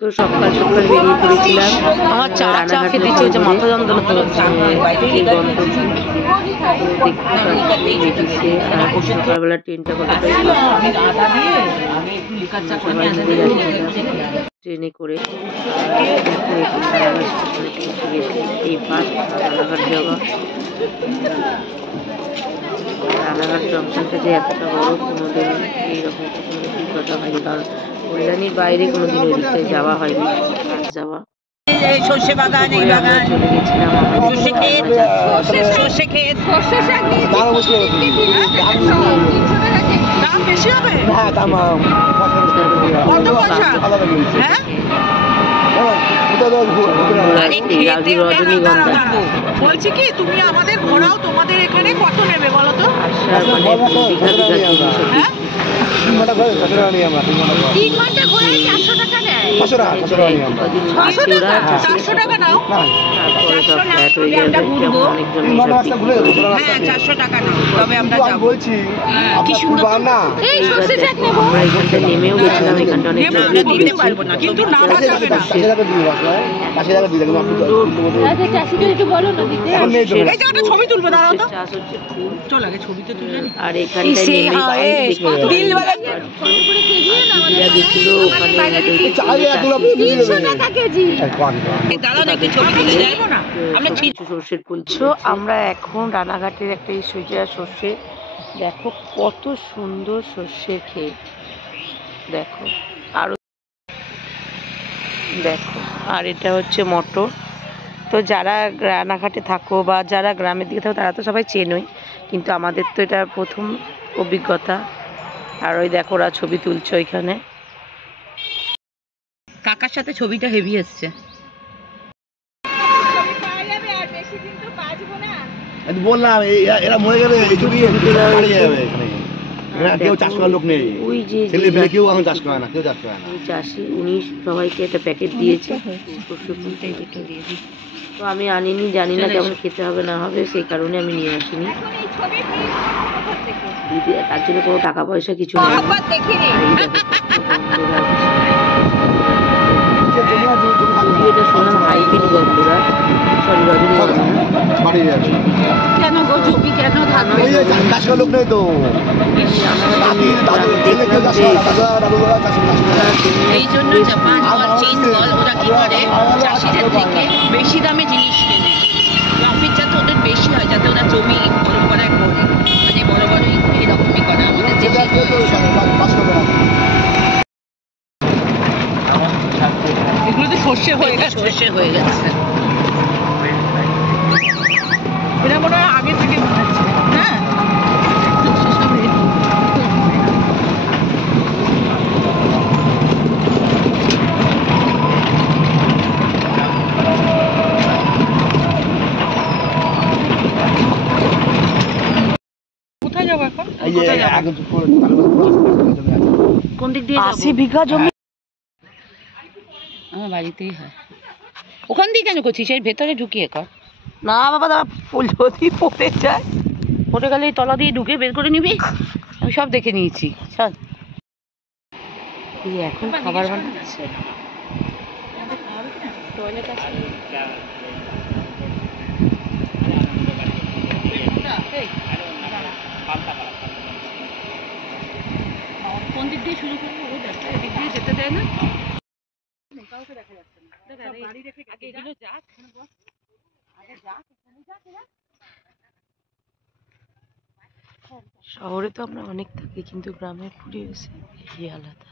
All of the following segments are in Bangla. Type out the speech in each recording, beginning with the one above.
তো সকাল সকাল বেরিয়ে পড়েছিলাম আমার চা চা খেতে ইচ্ছে হচ্ছে, মাথা যন্ত্রণা তো হচ্ছে। সকালবেলা ট্রেনটা কতটাই ট্রেনে করে দেখো এখন রানাঘাট স্টেশনে পৌঁছে গেছি। এই ফার্স্ট রানাঘাট যাওয়া। রানাঘাট জংশনটা যে এতটা বড় কোনোদিন এইরকম কোনো অভিজ্ঞতা হয়নি, কারণ কল্যাণীর বাইরে কোনোদিন ওই দিকটায় যাওয়া হয়নি। যাওয়া সর্ষে বাগান, এই বাগান চলে গেছিলাম সর্ষে ক্ষেত, সর্ষে ক্ষেত, সর্ষে শাক নিয়ে দাম বেশি হবে। কত পয়সা? হ্যাঁ বলছি কি, তুমি আমাদের ঘোরাও, তোমাদের এখানে কত নেবে বলো তো? হ্যাঁ 3 ঘন্টা ঘোরাই 400 টাকা নেয়। 400 টাকা নাও, 400 না তবে আমরা ঘুরবো। হ্যাঁ 400 টাকা নাও তবে আমরা যাব। বলছি কি সুন্দর না, এই সর্ষে শাক নেব। আমরা এখানটা নেমেও গেছিলাম, এখানটা অনেক দিতে পারবো না, কিন্তু নামা যাবে না। 80 টাকা দিয়ে দিলে আচ্ছা চাষিদের একটু বলো না দিতে। এই যে একটা ছবি তুলবো, দাঁড়াও তো, চাষ হচ্ছে ফুল। চল আগে ছবি তো তুলে নি। আর এখানটায় নেমে দিল বাগান গেছিল ওখানে 300 টাকা কেজি। দাঁড়াও না একটু ছবি তুলে যাবো না আমরা। সর্ষের ফুল। আমরা এখন রানাঘাটের একটা সোজা সর্ষে, দেখো কত সুন্দর সর্ষের ক্ষেত, দেখো আরো দেখো। আর এটা হচ্ছে মটর। তো যারা রানাঘাটে থাকো বা যারা গ্রামের দিকে থাকো তারা তো সবাই চেনোই, কিন্তু আমাদের তো এটা প্রথম অভিজ্ঞতা। আর ওই দেখো ওরা ছবি তুলছে ওইখানে। কাকার সাথে ছবিটা হেভি এসছে। বললাম এরা মরে গেলে কেউ চাষ করার লোক নেই, ওই যে কেউ এখন চাষ করে না, কেউ চাষ করে না। চাষি উনি সবাইকে একটা প্যাকেট দিয়েছে, তো আমি আনিনি, জানি না কেমন খেতে হবে না হবে, সেই কারণে আমি নিয়ে আসিনি। তার জন্য কোনো টাকা পয়সা কিছু নেই। এটা শুনলাম হাইব্রিড গন্ধরা, সরি রজনীগন্ধা। কেন গো ছবি কেন থাকবে? চাষ করার লোক নেই তো। এই জন্য জাপান বল, চীন বল, ওরা কি করে চাষিদের থেকে বেশি দামে জিনিস কেনে, প্রফিট যাতে ওদের বেশি হয়, যাতে ওরা জমি বড় করায় করে, মানে বড় বড় এরকমই করে আমাদের দেশে। এগুলো তো সর্ষে হয়ে গেছে, সর্ষে হয়ে গেছে। এটা মনে হয় আগে থেকে বানাচ্ছে। হ্যাঁ কোথায় যাবো এখন? কোন দিক দিয়ে 80 বিঘা জমি আমার বাড়িতেই হয়। ওখান দিয়ে কেন করছিস? এর ভেতরে ঢুকিয়ে কর না বাবা, দাদা ফুল যদি পড়ে যায়, পড়ে গেলে এই তলা দিয়ে ঢুকে বের করে নিবি। আমি সব দেখে নিয়েছি। চল এখন খাবার বানাচ্ছে। কোন দিক দিয়ে শুরু করবো? ও দেখো এদিক দিয়ে যেতে দেয় না, কাউকে দেখা যাচ্ছে না। আগে এগুলো যাক, আগে যাক, শহরে তো আমরা অনেক থাকি, কিন্তু গ্রামের পরিবেশ আলাদা।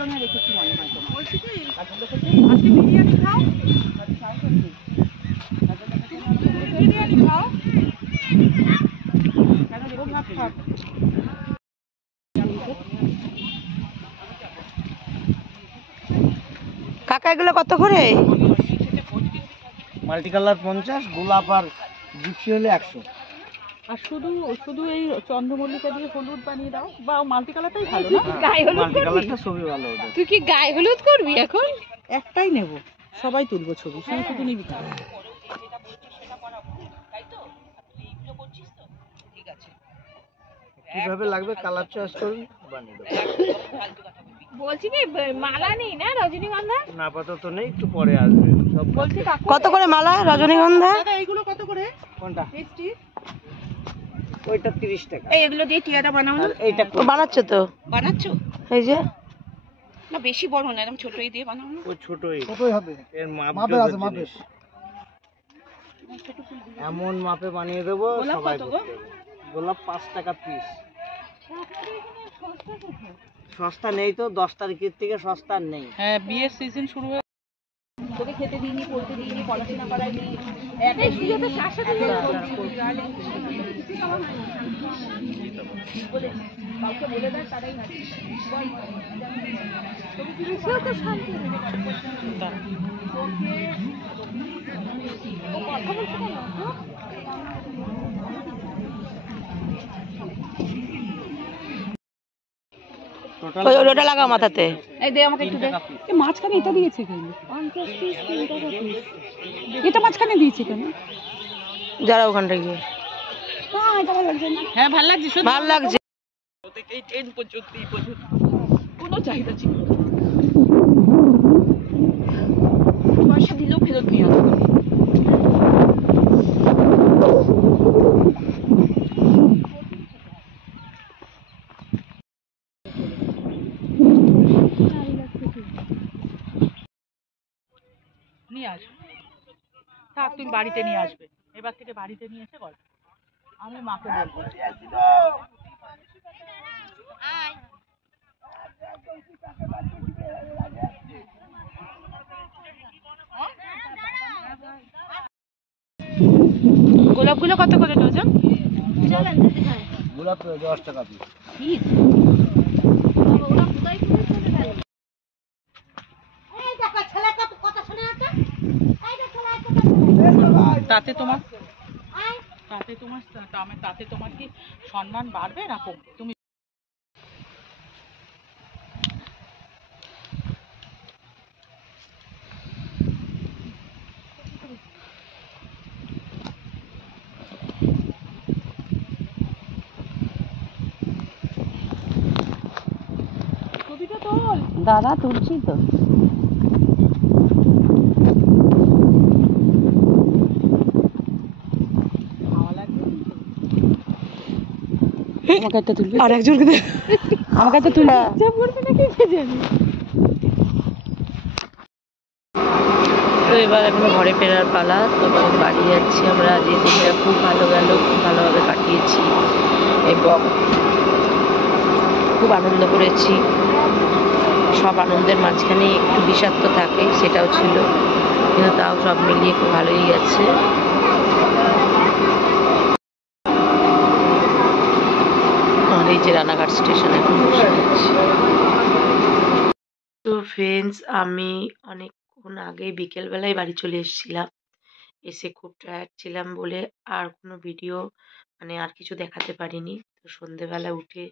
কারণে রেখেছি মনে হয় তোমার। বলছি কি আজকে বিরিয়ানি খাও, বিরিয়ানি খাও, ও ভাত খাও। কাকা এগুলো কত করে? মাল্টি কালার 50, গোলাপ আর জিপসি হলে 100। আর শুধু শুধু এই চন্দ্রমল্লিকা দিয়ে হলুদ বানিয়ে দাও, বা মাল্টি কালারটাই ভালো না? গায়ে হলুদ মাল্টি করবি? কালারটা ছবি ভালো ওটা। তুই কি গায়ে হলুদ করবি এখন? একটাই নেব, সবাই তুলবো ছবি, শুধু শুধু নিবি কেন? কিভাবে লাগবে কালার চয়েস করুন, বানিয়ে দেবো। বলছি কি মালা নেই না রজনীগন্ধা? না আপাতত নেই, একটু পরে আসবে সব। বলছি কাকু, কত করে মালা রজনীগন্ধা? দাদা এইগুলো কত করে? কোনটা? মিষ্টি ওইটা 30 টাকা। এই এগুলো দিয়ে টিয়াটা বানাও না? আর এইটা ও বানাচ্ছ তো? বানাচ্ছো? এই যে না বেশি বড় না, এরকম ছোটই দিয়ে বানাও না? ওই ছোটই। ছোটই হবে, এর মাপ মাপের আছে, মাপের। জিনিস। এমন মাপে বানিয়ে দেবো গোলাপ সবাই কত গো? করতে হবে। গোলাপ 5 টাকা পিস। সস্তা নেই তো, 10 তারিখের থেকে সস্তা আর নেই। হ্যাঁ, বিয়ের সিজন শুরু হয়ে তোকে খেতে দিইনি, পড়তে দিইনি, পড়াশোনা করাইনি। এই বিয়েতে কার সাথে কাউকে বলে দেয় তারাই হাসি। সেও তো শান্তি নেই। ও কথা বলছে কেন? টোটাল ওই ওটা লাগাও মাথাতে। এই দে আমাকে একটু দে। এই মাঝখানে এটা দিয়েছে কেন? 50 পিস 3 টাকা পিস। এটা মাঝখানে দিয়েছে কেন? যারা ওখানটা গিয়ে না এটা ভালো লাগছে না। হ্যাঁ, ভালো লাগছে, শুধু ভাল লাগছে। এই 10 পর্যন্ত কোনো চাহিদা ছিল না। পয়সা দিলেও ফেরত নিয়ে আসবে। নিয়ে আসবে, থাক তুমি বাড়িতে নিয়ে আসবে, এবার থেকে বাড়িতে নিয়ে এসে গল্প আমি মাকে বলবো। গোলাপগুলো কত করে ডজন? গোলাপ 10 টাকা পিস। তাতে তোমার তাতে তোমার কি সম্মান বাড়বে না কমবে? তুমি ছবিটা তোল। দাদা তুলছি তো। আমাকে একটা তুলবি? আর একজনকে দে। আমাকে একটা তুলবি? ইচ্ছা করবে নাকি কে জানে। তো এবার এখন ঘরে ফেরার পালা। তো এবার বাড়ি যাচ্ছি আমরা। আজ এই দিনটা খুব ভালো গেল, খুব ভালোভাবে কাটিয়েছি এবং খুব আনন্দ করেছি। সব আনন্দের মাঝখানে একটু বিষাক্ত থাকে, সেটাও ছিল, কিন্তু তাও সব মিলিয়ে খুব ভালোই গেছে। আর এই যে রানাঘাট স্টেশন এখন বসে আছি। তো ফ্রেন্ডস, আমি অনেকক্ষণ আগে বিকেলবেলায় বাড়ি চলে এসেছিলাম। এসে খুব টায়ার্ড ছিলাম বলে আর কোনো ভিডিও আর কিছু দেখাতে পারিনি। তো সন্ধেবেলা উঠে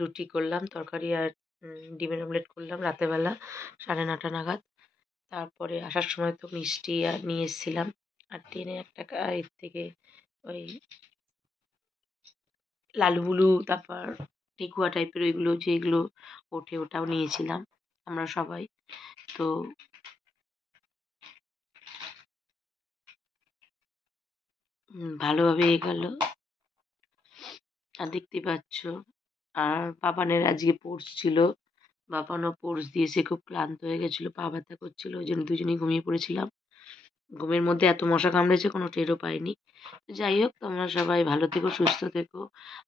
রুটি করলাম, তরকারি আর ডিমের অমলেট করলাম রাতেবেলা 9:30 নাগাদ। তারপরে আসার সময় তো মিষ্টি আর নিয়ে এসেছিলাম। আর ট্রেনে একটা এর থেকে ওই লালুবুলু, তারপর ঠেকুয়া টাইপের ওইগুলো যেগুলো ওঠে, ওটাও নিয়েছিলাম আমরা সবাই। তো ভালোভাবে এগোলো। আর দেখতে পাচ্ছ, আর বাবানের আজকে পোর্স ছিল। বাবানও পোর্স দিয়েছে, খুব ক্লান্ত হয়ে গেছিল, পা ব্যথা করছিল, ওই জন্য দুজনেই ঘুমিয়ে পড়েছিলাম। ঘুমের মধ্যে এত মশা কামড়েছে কোনো টেরও পাইনি। তো যাই হোক, তোমরা সবাই ভালো থেকো, সুস্থ থেকো।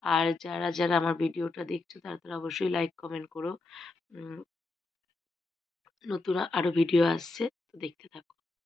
আর যারা যারা আমার ভিডিওটা দেখছো তারা তারা অবশ্যই লাইক কমেন্ট করো। নতুন আরো ভিডিও আসছে, তো দেখতে থাকো।